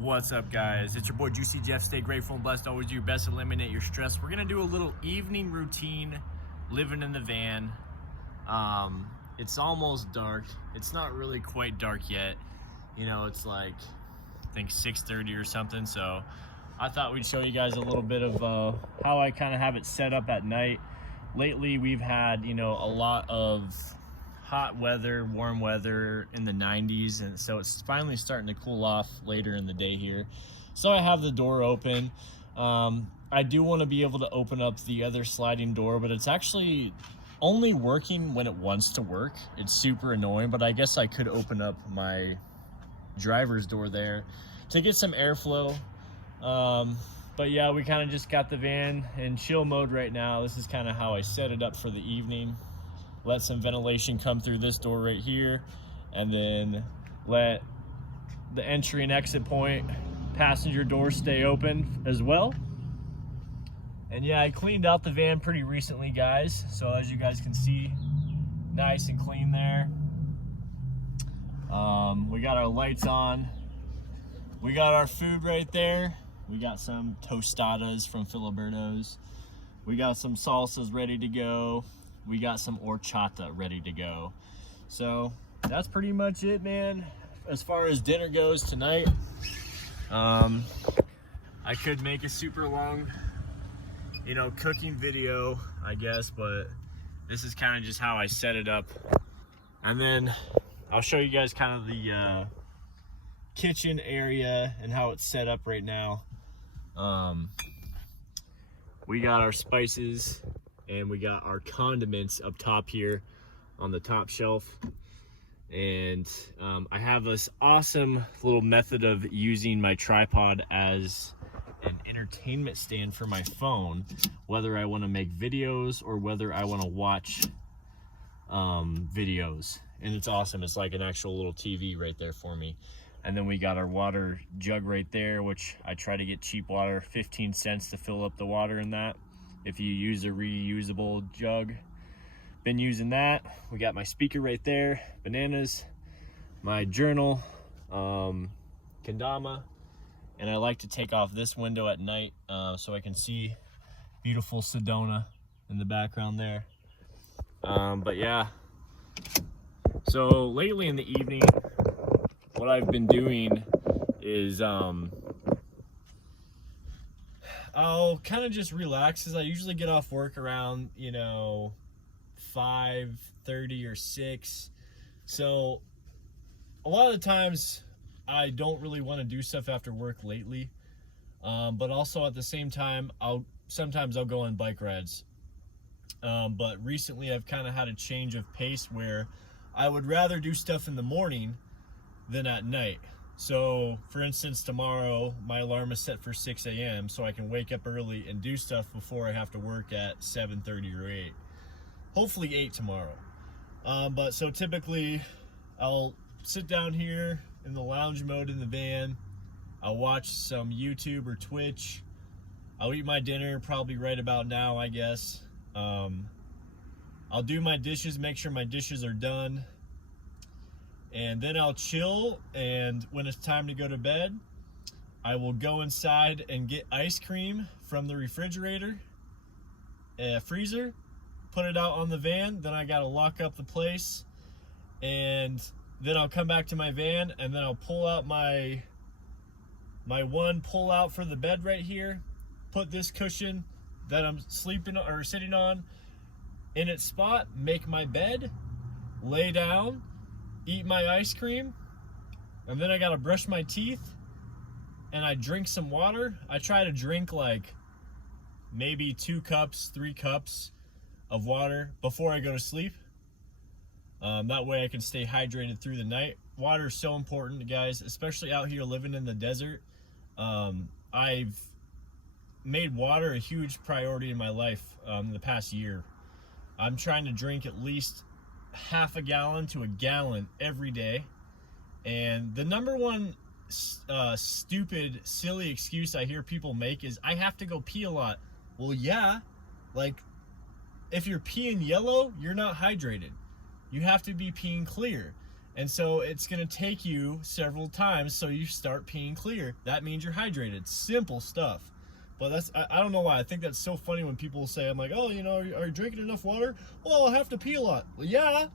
What's up, guys? It's your boy Juicy Jeff. Stay grateful and blessed. Always do your best to eliminate your stress. We're gonna do a little evening routine living in the van. It's almost dark. It's not really quite dark yet. You know, it's like I think 6:30 or something. So I thought we'd show you guys a little bit of how I kind of have it set up at night. Lately, we've had a lot of hot weather, warm weather in the 90s, and so it's finally starting to cool off later in the day here. So I have the door open. I do want to be able to open up the other sliding door, but it's actually only working when it wants to work. It's super annoying, but I guess I could open up my driver's door there to get some airflow. But yeah, we kind of just got the van in chill mode right now. This is kind of how I set it up for the evening. Let some ventilation come through this door right here, and then let the entry and exit point passenger door stay open as well. And yeah, I cleaned out the van pretty recently, guys. So as you guys can see, nice and clean there. We got our lights on. We got our food right there. We got some tostadas from Filiberto's. We got some salsas ready to go. We got some horchata ready to go. So that's pretty much it, man. As far as dinner goes tonight, I could make a super long, cooking video, I guess, but this is kind of just how I set it up. And then I'll show you guys kind of the kitchen area and how it's set up right now. We got our spices and we got our condiments up top here on the top shelf. And I have this awesome little method of using my tripod as an entertainment stand for my phone, whether I want to make videos or whether I want to watch videos. And it's awesome. It's like an actual little TV right there for me. And then we got our water jug right there, which I try to get cheap water, 15 cents to fill up the water in that. If you use a reusable jug, been using that. We got my speaker right there, bananas, my journal, kendama, and I like to take off this window at night so I can see beautiful Sedona in the background there. But yeah, so lately in the evening, what I've been doing is I'll kind of just relax, as I usually get off work around 5:30 or 6. So a lot of the times I don't really want to do stuff after work lately, but also at the same time sometimes I'll go on bike rides. But recently I've kind of had a change of pace where I would rather do stuff in the morning than at night. So for instance, tomorrow my alarm is set for 6 a.m. so I can wake up early and do stuff before I have to work at 7:30 or 8. Hopefully 8 tomorrow. But so typically I'll sit down here in the lounge mode in the van. I'll watch some YouTube or Twitch. I'll eat my dinner probably right about now, I guess. I'll do my dishes, make sure my dishes are done. And then I'll chill, and when it's time to go to bed, I will go inside and get ice cream from the refrigerator, freezer, put it out on the van. Then I gotta lock up the place, and then I'll come back to my van, and then I'll pull out my one pull out for the bed right here, put this cushion that I'm sleeping or sitting on in its spot, make my bed, lay down, eat my ice cream, and then I gotta brush my teeth, and I drink some water. I try to drink like maybe 2 cups, 3 cups of water before I go to sleep. That way I can stay hydrated through the night. Water is so important, guys, especially out here living in the desert. I've made water a huge priority in my life the past year. I'm trying to drink at least half a gallon to a gallon every day. And the number one stupid, silly excuse I hear people make is, I have to go pee a lot. Well, yeah, like if you're peeing yellow, you're not hydrated. You have to be peeing clear. And so it's going to take you several times so you start peeing clear. That means you're hydrated. Simple stuff. But that's, I don't know why. I think that's so funny when people say, I'm like, oh, you know, are you drinking enough water? Well, I'll have to pee a lot. Well, yeah.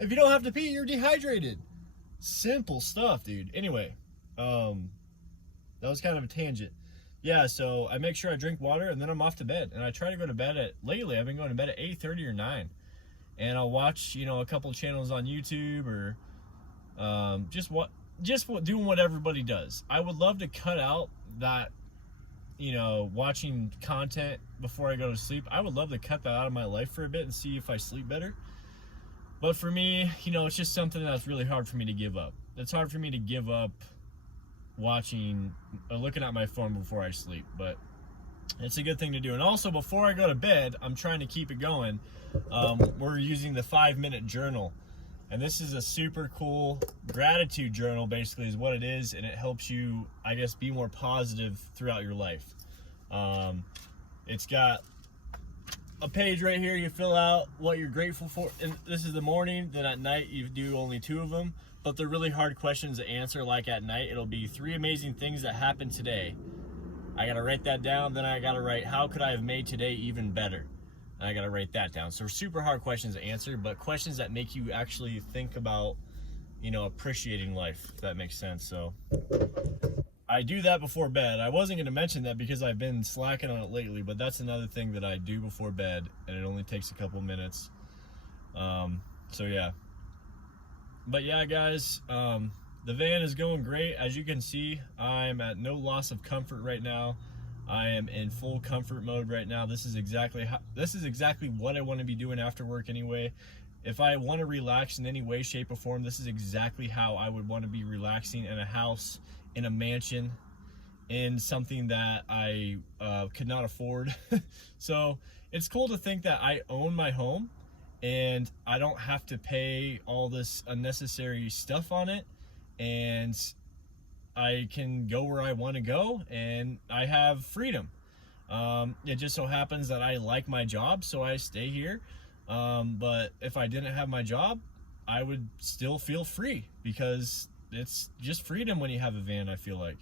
If you don't have to pee, you're dehydrated. Simple stuff, dude. Anyway, that was kind of a tangent. Yeah, so I make sure I drink water and then I'm off to bed. And I try to go to bed lately I've been going to bed at 8:30 or 9. And I'll watch, you know, a couple channels on YouTube or doing what everybody does. I would love to cut out that, you know, watching content before I go to sleep. I would love to cut that out of my life for a bit and see if I sleep better. But for me, you know, it's just something that's really hard for me to give up. It's hard for me to give up watching or looking at my phone before I sleep, but it's a good thing to do. And also, before I go to bed, I'm trying to keep it going. We're using the 5-minute journal, and this is a super cool gratitude journal, basically is what it is, and it helps you, I guess, be more positive throughout your life. It's got a page right here. You fill out what you're grateful for, and this is the morning. Then at night you do only 2 of them, but they're really hard questions to answer. Like at night, it'll be 3 amazing things that happened today. I gotta write that down. Then I gotta write, how could I have made today even better? And I gotta write that down. So super hard questions to answer, but questions that make you actually think about, you know, appreciating life, if that makes sense. So I do that before bed. I wasn't gonna mention that because I've been slacking on it lately, but that's another thing that I do before bed, and it only takes a couple minutes. So yeah. But yeah, guys, the van is going great. As you can see, I'm at no loss of comfort right now. I am in full comfort mode right now. This is exactly what I want to be doing after work anyway. If I want to relax in any way, shape, or form, this is exactly how I would want to be relaxing, in a house, in a mansion, in something that I could not afford. So it's cool to think that I own my home and I don't have to pay all this unnecessary stuff on it, and I can go where I want to go, and I have freedom. It just so happens that I like my job, so I stay here. But if I didn't have my job, I would still feel free, because it's just freedom when you have a van, I feel like.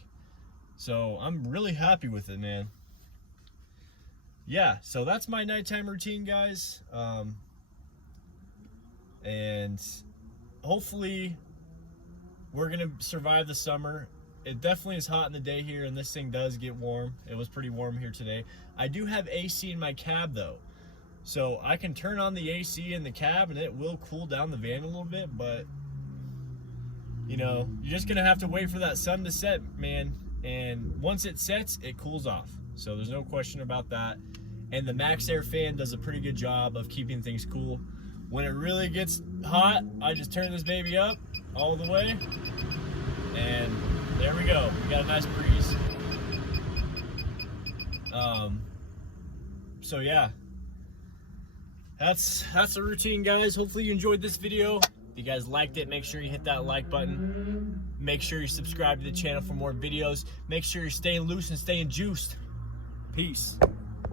So I'm really happy with it, man. Yeah, so that's my nighttime routine, guys. And hopefully we're gonna survive the summer. It definitely is hot in the day here, and this thing does get warm. It was pretty warm here today. I do have AC in my cab though, so I can turn on the AC in the cab and it will cool down the van a little bit, but you know, you're just gonna have to wait for that sun to set, man. And once it sets, it cools off. So there's no question about that. And the Max Air fan does a pretty good job of keeping things cool. When it really gets hot, I just turn this baby up all the way, and there we go. We got a nice breeze. So yeah, that's the routine, guys. Hopefully you enjoyed this video. If you guys liked it, make sure you hit that like button. Make sure you subscribe to the channel for more videos. Make sure you're staying loose and staying juiced. Peace.